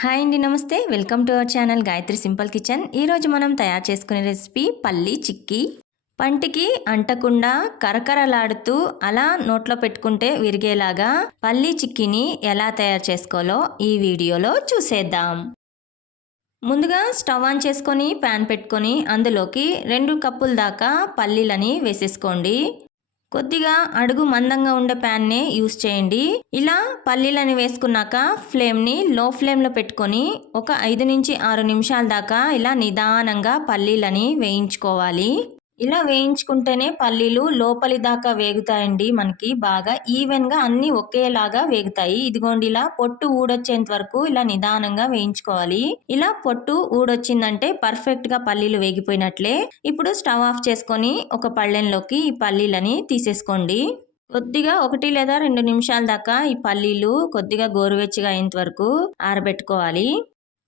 Hi అండి నమస్తే. Welcome to our channel Gayatri simple kitchen. ఈరోజు మనం తయారు చేసుకునే రెసిపీ పల్లి చిక్కీ. పంటికి అంటకుండా కరకరలాడుతూ అలా నోట్లో పెట్టుకుంటే విరిగేలాగా పల్లి చిక్కీని ఎలా తయారు చేసుకోవాలో ఈ వీడియోలో చూసేద్దాం. ముందుగా స్టవ్ ఆన్ చేసుకొని ప్యాన్ పెట్టుకొని అందులోకి రెండు కప్పుల దాకా పల్లీలని వేసేసుకోండి. కొద్దిగా అడుగు మందంగా ఉండే ప్యాన్నే యూస్ చేయండి. ఇలా పల్లీలని వేసుకున్నాక ఫ్లేమ్ని లో ఫ్లేమ్లో పెట్టుకొని ఒక ఐదు నుంచి ఆరు నిమిషాల దాకా ఇలా నిదానంగా పల్లీలని వేయించుకోవాలి. ఇలా వేయించుకుంటేనే పల్లీలు లోపలి దాకా వేగుతాయండి మనకి. బాగా ఈవెన్గా అన్నీ ఒకేలాగా వేగుతాయి. ఇదిగోండి ఇలా పొట్టు ఊడొచ్చేంత వరకు ఇలా నిదానంగా వేయించుకోవాలి. ఇలా పొట్టు ఊడొచ్చిందంటే పర్ఫెక్ట్గా పల్లీలు వేగిపోయినట్లే. ఇప్పుడు స్టవ్ ఆఫ్ చేసుకొని ఒక పళ్ళెంలోకి ఈ పల్లీలని తీసేసుకోండి. కొద్దిగా ఒకటి లేదా రెండు నిమిషాల దాకా ఈ పల్లీలు కొద్దిగా గోరువెచ్చగా అయ్యేంత వరకు ఆరబెట్టుకోవాలి.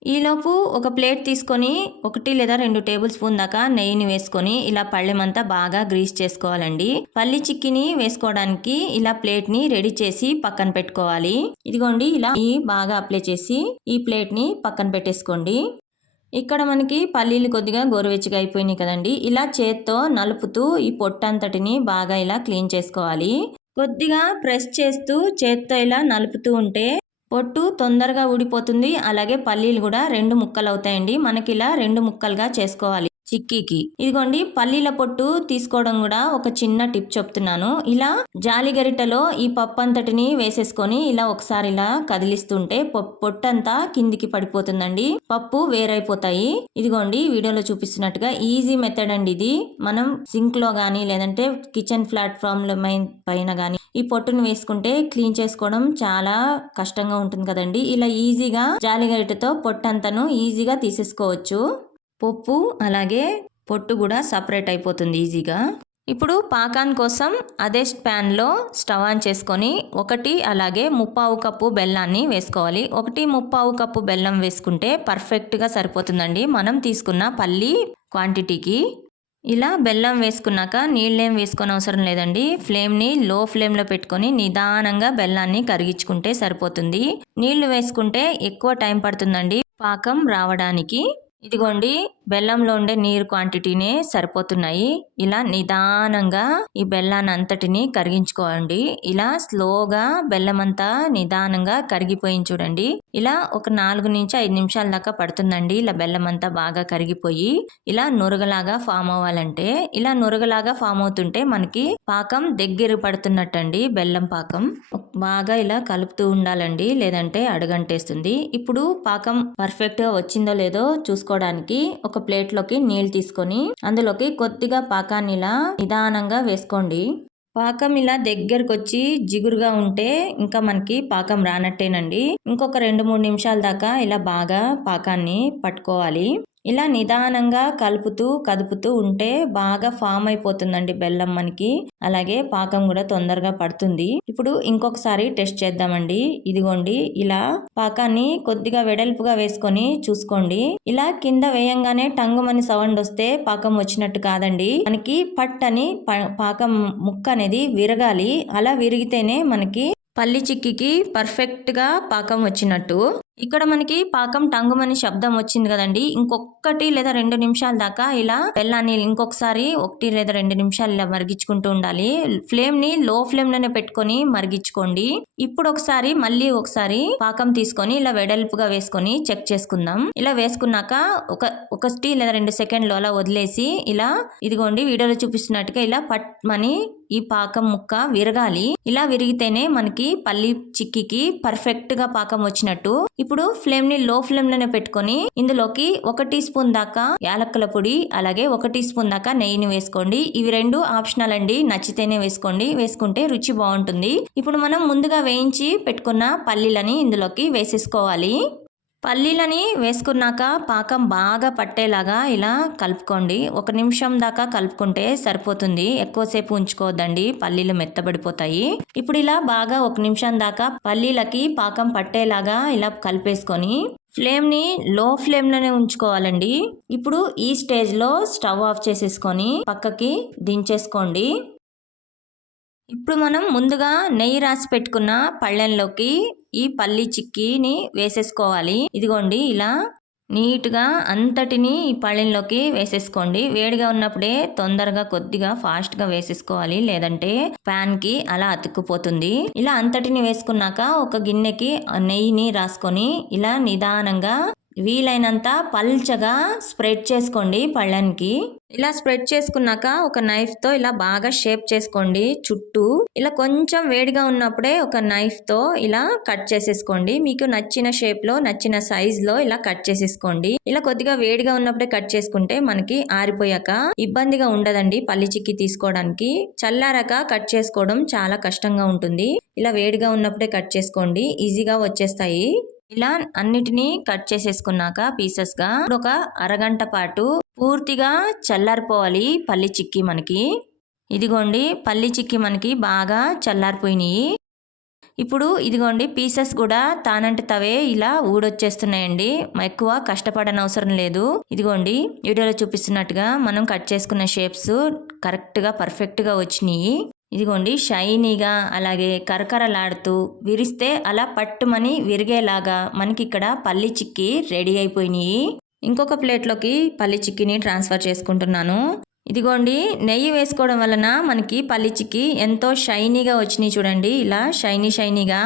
ఈలోపు ఒక ప్లేట్ తీసుకొని ఒకటి లేదా రెండు టేబుల్ స్పూన్ దాకా నెయ్యిని వేసుకొని ఇలా పళ్ళెమంతా బాగా గ్రీస్ చేసుకోవాలండి. పల్లి చిక్కిని వేసుకోవడానికి ఇలా ప్లేట్ని రెడీ చేసి పక్కన పెట్టుకోవాలి. ఇదిగోండి ఇలా ఈ బాగా అప్లై చేసి ఈ ప్లేట్ని పక్కన పెట్టేసుకోండి. ఇక్కడ మనకి పల్లీలు కొద్దిగా గోరువెచ్చగా అయిపోయినాయి కదండి. ఇలా చేత్తో నలుపుతూ ఈ పొట్టంతటిని బాగా ఇలా క్లీన్ చేసుకోవాలి. కొద్దిగా ప్రెస్ చేస్తూ చేత్తో ఇలా నలుపుతూ ఉంటే పొట్టు తొందరగా ఊడిపోతుంది. అలాగే పల్లీలు కూడా రెండు ముక్కలు అవుతాయండి మనకి ఇలా రెండు ముక్కలుగా చేసుకోవాలి. చిక్కీకి. ఇదిగోండి పల్లీల పొట్టు తీసుకోవడం కూడా ఒక చిన్న టిప్ చెప్తున్నాను. ఇలా జాలి గరిటలో ఈ పప్పు అంతటిని వేసేసుకొని ఇలా ఒకసారి ఇలా కదిలిస్తుంటే పొట్టంతా కిందికి పడిపోతుందండి. పప్పు వేరైపోతాయి. ఇదిగోండి వీడియోలో చూపిస్తున్నట్టుగా ఈజీ మెథడ్ అండి ఇది. మనం సింక్లో గానీ లేదంటే కిచెన్ ప్లాట్ఫామ్ పైన గానీ ఈ పొట్టును వేసుకుంటే క్లీన్ చేసుకోవడం చాలా కష్టంగా ఉంటుంది కదండి. ఇలా ఈజీగా జాలిగరిటతో పొట్టంతను ఈజీగా తీసేసుకోవచ్చు. పప్పు అలాగే పొట్టు కూడా సపరేట్ అయిపోతుంది ఈజీగా. ఇప్పుడు పాకాన్ కోసం అదే ప్యాన్లో స్టవ్ ఆన్ చేసుకొని ఒకటి అలాగే ముప్పావు కప్పు బెల్లాన్ని వేసుకోవాలి. ఒకటి ముప్పావు కప్పు బెల్లం వేసుకుంటే పర్ఫెక్ట్గా సరిపోతుందండి. మనం తీసుకున్న పల్లి క్వాంటిటీకి. ఇలా బెల్లం వేసుకున్నాక నీళ్ళేం వేసుకొని అవసరం లేదండి. ఫ్లేమ్ని లో ఫ్లేమ్లో పెట్టుకొని నిదానంగా బెల్లాన్ని కరిగించుకుంటే సరిపోతుంది. నీళ్ళు వేసుకుంటే ఎక్కువ టైం పడుతుందండి. పాకం రావడానికి. ఇదిగోండి బెల్లంలో ఉండే నీరు క్వాంటిటీనే సరిపోతున్నాయి. ఇలా నిదానంగా ఈ బెల్లాన్ని అంతటిని కరిగించుకోండి. ఇలా స్లోగా బెల్లం అంతా నిదానంగా కరిగిపోయింది చూడండి. ఇలా ఒక నాలుగు నుంచి ఐదు నిమిషాల దాకా పడుతుందండి. ఇలా బెల్లం అంతా బాగా కరిగిపోయి ఇలా నురగలాగా ఫామ్ అవ్వాలంటే ఇలా నురగలాగా ఫామ్ అవుతుంటే మనకి పాకం దగ్గర పడుతున్నట్టండి బెల్లం పాకం. బాగా ఇలా కలుపుతూ ఉండాలండి. లేదంటే అడగంటేస్తుంది. ఇప్పుడు పాకం పర్ఫెక్ట్గా వచ్చిందో లేదో చూసుకోవడానికి ఒక ప్లేట్లోకి నీళ్ళు తీసుకొని అందులోకి కొద్దిగా పాకాన్ని ఇలా నిదానంగా వేసుకోండి. పాకం ఇలా దగ్గరకు వచ్చి జిగురుగా ఉంటే ఇంకా మనకి పాకం రానట్టేనండి. ఇంకొక రెండు మూడు నిమిషాల దాకా ఇలా బాగా పాకాన్ని పట్టుకోవాలి. ఇలా నిదానంగా కలుపుతూ కదుపుతూ ఉంటే బాగా ఫామ్ అయిపోతుందండి బెల్లం మనకి. అలాగే పాకం కూడా తొందరగా పడుతుంది. ఇప్పుడు ఇంకొకసారి టెస్ట్ చేద్దామండి. ఇదిగోండి ఇలా పాకాన్ని కొద్దిగా వెడల్పుగా వేసుకొని చూసుకోండి. ఇలా కింద వేయంగానే టంగుమని సౌండ్ వస్తే పాకం వచ్చినట్టు కాదండి. మనకి పట్ అని పాకం ముక్క అనేది విరగాలి. అలా విరిగితేనే మనకి పల్లి చిక్కికి పర్ఫెక్ట్గా పాకం వచ్చినట్టు. ఇక్కడ మనకి పాకం టంగుమని శబ్దం వచ్చింది కదండి. ఇంకొకటి లేదా రెండు నిమిషాల దాకా ఇలా బెల్లాన్ని ఇంకొకసారి ఒకటి లేదా రెండు నిమిషాలు ఇలా మరిగించుకుంటూ ఉండాలి. ఫ్లేమ్ని లో ఫ్లేమ్లోనే పెట్టుకొని మరిగించుకోండి. ఇప్పుడు ఒకసారి మళ్ళీ ఒకసారి పాకం తీసుకొని ఇలా వెడల్పుగా వేసుకొని చెక్ చేసుకుందాం. ఇలా వేసుకున్నాక ఒక ఒకటి లేదా రెండు సెకండ్లు అలా వదిలేసి ఇలా ఇదిగోండి వీడియోలో చూపిస్తున్నట్టుగా ఇలా పట్ మని ఈ పాకం ముక్క విరగాలి. ఇలా విరిగితేనే మనకి పల్లి చిక్కికి పర్ఫెక్ట్గా పాకం వచ్చినట్టు. ఇప్పుడు ఫ్లేమ్ని లో ఫ్లేమ్లోనే పెట్టుకొని ఇందులోకి ఒక టీ స్పూన్ దాకా యాలక్కల పొడి అలాగే ఒక టీ స్పూన్ దాకా నెయ్యిని వేసుకోండి. ఇవి రెండు ఆప్షనల్ అండి. నచ్చితేనే వేసుకోండి. వేసుకుంటే రుచి బాగుంటుంది. ఇప్పుడు మనం ముందుగా వేయించి పెట్టుకున్న పల్లీలని ఇందులోకి వేసేసుకోవాలి. పల్లీలని వేసుకున్నాక పాకం బాగా పట్టేలాగా ఇలా కలుపుకోండి. ఒక నిమిషం దాకా కలుపుకుంటే సరిపోతుంది. ఎక్కువసేపు ఉంచుకోవద్దండి. పల్లీలు మెత్తబడిపోతాయి. ఇప్పుడు ఇలా బాగా ఒక నిమిషం దాకా పల్లీలకి పాకం పట్టేలాగా ఇలా కలిపేసుకొని ఫ్లేమ్ని లో ఫ్లేమ్లోనే ఉంచుకోవాలండి. ఇప్పుడు ఈ స్టేజ్లో స్టవ్ ఆఫ్ చేసేసుకొని పక్కకి దించేసుకోండి. ఇప్పుడు మనం ముందుగా నెయ్యి రాసి పెట్టుకున్న పళ్ళెంలోకి ఈ పల్లి చిక్కీని వేసేసుకోవాలి. ఇదిగోండి ఇలా నీట్గా అంతటిని ఈ పళ్ళెంలోకి వేసేసుకోండి. వేడిగా ఉన్నప్పుడే తొందరగా కొద్దిగా ఫాస్ట్గా వేసేసుకోవాలి. లేదంటే ప్యాన్కి అలా అతుక్కుపోతుంది. ఇలా అంతటిని వేసుకున్నాక ఒక గిన్నెకి నెయ్యిని రాసుకొని ఇలా నిదానంగా వీలైనంత పల్చగా స్ప్రెడ్ చేసుకోండి పళ్ళనికి. ఇలా స్ప్రెడ్ చేసుకున్నాక ఒక నైఫ్తో ఇలా బాగా షేప్ చేసుకోండి చుట్టూ. ఇలా కొంచెం వేడిగా ఉన్నప్పుడే ఒక నైఫ్తో ఇలా కట్ చేసేసుకోండి. మీకు నచ్చిన షేప్లో నచ్చిన సైజ్లో ఇలా కట్ చేసేసుకోండి. ఇలా కొద్దిగా వేడిగా ఉన్నప్పుడే కట్ చేసుకుంటే మనకి ఆరిపోయాక ఇబ్బందిగా ఉండదండి పల్లి చిక్కి తీసుకోవడానికి. చల్లారాక కట్ చేసుకోవడం చాలా కష్టంగా ఉంటుంది. ఇలా వేడిగా ఉన్నప్పుడే కట్ చేసుకోండి. ఈజీగా వచ్చేస్తాయి. ఇలా అన్నిటినీ కట్ చేసేసుకున్నాక పీసెస్గా ఒక అరగంట పాటు పూర్తిగా చల్లారిపోవాలి పల్లి చిక్కి మనకి. ఇదిగోండి పల్లి చిక్కి మనకి బాగా చల్లారిపోయినాయి. ఇప్పుడు ఇదిగోండి పీసెస్ కూడా తానంటి తవే ఇలా ఊడొచ్చేస్తున్నాయండి. ఎక్కువ కష్టపడనవసరం లేదు. ఇదిగోండి వీడియోలో చూపిస్తున్నట్టుగా మనం కట్ చేసుకున్న షేప్స్ కరెక్ట్గా పర్ఫెక్ట్గా వచ్చినాయి. ఇదిగోండి షైనీగా అలాగే కరకరలాడుతూ విరిస్తే అలా పట్టుమని విరిగేలాగా మనకి ఇక్కడ పల్లి చిక్కి రెడీ అయిపోయినాయి. ఇంకొక ప్లేట్లోకి పల్లి చిక్కిని ట్రాన్స్ఫర్ చేసుకుంటున్నాను. ఇదిగోండి నెయ్యి వేసుకోవడం వలన మనకి పల్లి చిక్కి ఎంతో షైనీగా వచ్చినాయి చూడండి. ఇలా షైనీ షైనీగా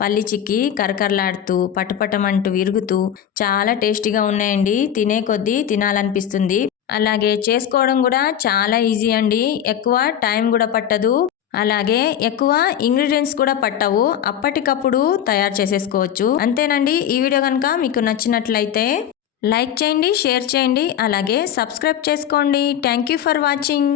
పల్లి చిక్కి కరకరలాడుతూ పటపటమంటూ విరుగుతూ చాలా టేస్టీగా ఉన్నాయండి. తినే కొద్దీ తినాలనిపిస్తుంది. అలాగే చేసుకోవడం కూడా చాలా ఈజీ అండి. ఎక్కువ టైం కూడా పట్టదు. అలాగే ఎక్కువ ఇంగ్రీడియంట్స్ కూడా పట్టవు. అప్పటికప్పుడు తయారు చేసేసుకోవచ్చు. అంతేనండి. ఈ వీడియో కనుక మీకు నచ్చినట్లయితే లైక్ చేయండి షేర్ చేయండి. అలాగే సబ్స్క్రైబ్ చేసుకోండి. Thank you for watching.